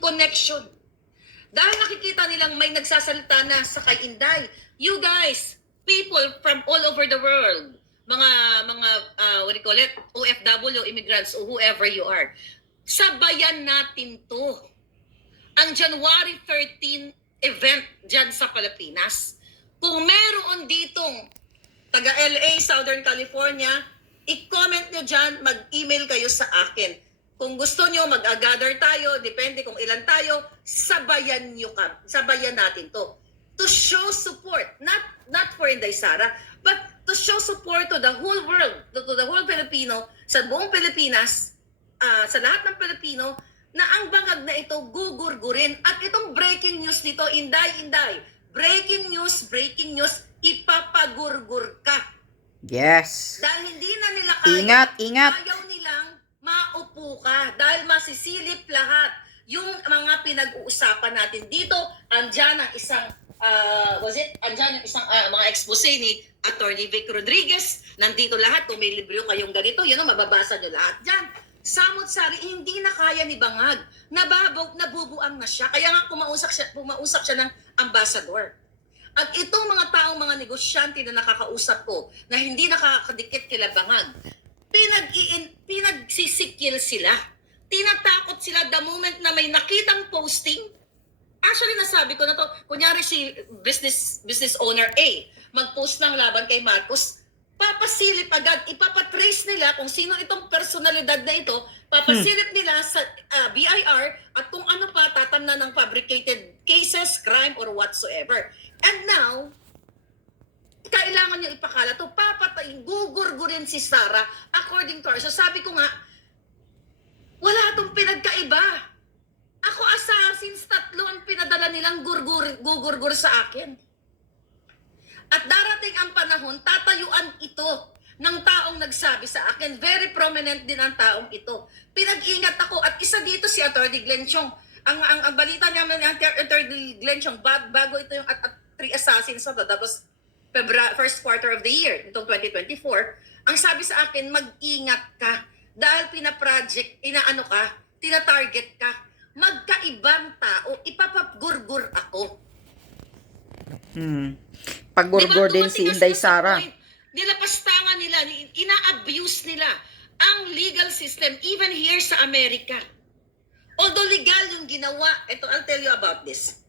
yung connection. Dahil nakikita nilang may nagsasalita na sa kay Inday. You guys, people from all over the world, mga what do you call it, OFW, immigrants, or whoever you are, sabayan natin to. Ang January 13 event dyan sa Pilipinas. Kung meron ditong taga LA, Southern California, i-comment nyo dyan, mag-email kayo sa akin. Kung gusto nyo, mag-gather tayo, depende kung ilan tayo, sabayan natin to. To show support, not for Inday Sara, but to show support to the whole world, to the whole Filipino, sa buong Pilipinas, sa lahat ng Pilipino, na ang bangag na ito gugurgurin. At itong breaking news nito, Inday, breaking news, ipapagurgur ka. Yes. Dahil hindi na nila kaya, Ingat. ayaw nilang maupo ka. Dahil masisilip lahat. Yung mga pinag-uusapan natin dito, andyan ang isang, mga expose ni Attorney Vic Rodriguez. Nandito lahat, kung may libro kayong ganito, yun ang mababasa nyo lahat dyan. Samot-sari, hindi na kaya ni Bangag. Nabubuang na siya. Kaya nga pumausap siya ng ambassador. At itong mga taong mga negosyante na nakakausap ko, na hindi nakakadikit kila Bangag, pinagsisikil sila. Tinatakot sila the moment na may nakitang posting. Actually, nasabi ko na to, kunyari si business owner A, mag-post ng laban kay Marcos, papasilip agad, ipapatrace nila kung sino itong personalidad na ito, papasilip nila sa BIR at kung ano pa tatamna ng fabricated cases, crime, or whatsoever. And now, kailangan nyo ipakala to, papatayin, gugurgurin si Sara according to her. So sabi ko nga, wala itong pinagkaiba. Ako assassins, 3 ang pinadala nilang gugurgur sa akin. At darating ang panahon, tatayuan ito ng taong nagsabi sa akin. Very prominent din ang taong ito. Pinag-ingat ako. At isa dito si Atty. Glenn Chong. Ang balita niya ng Atty. Glenn Chong, bago ito yung at 3 assassins na to, tapos first quarter of the year, itong 2024, ang sabi sa akin, mag-ingat ka. Dahil pinaproject, tinatarget ka. Magkaibang tao, ipapagurgur ako. Paggurgur din si Inday Sara. Nilapastangan nila, ina-abuse nila ang legal system even here sa Amerika. Although legal yung ginawa, ito, I'll tell you about this.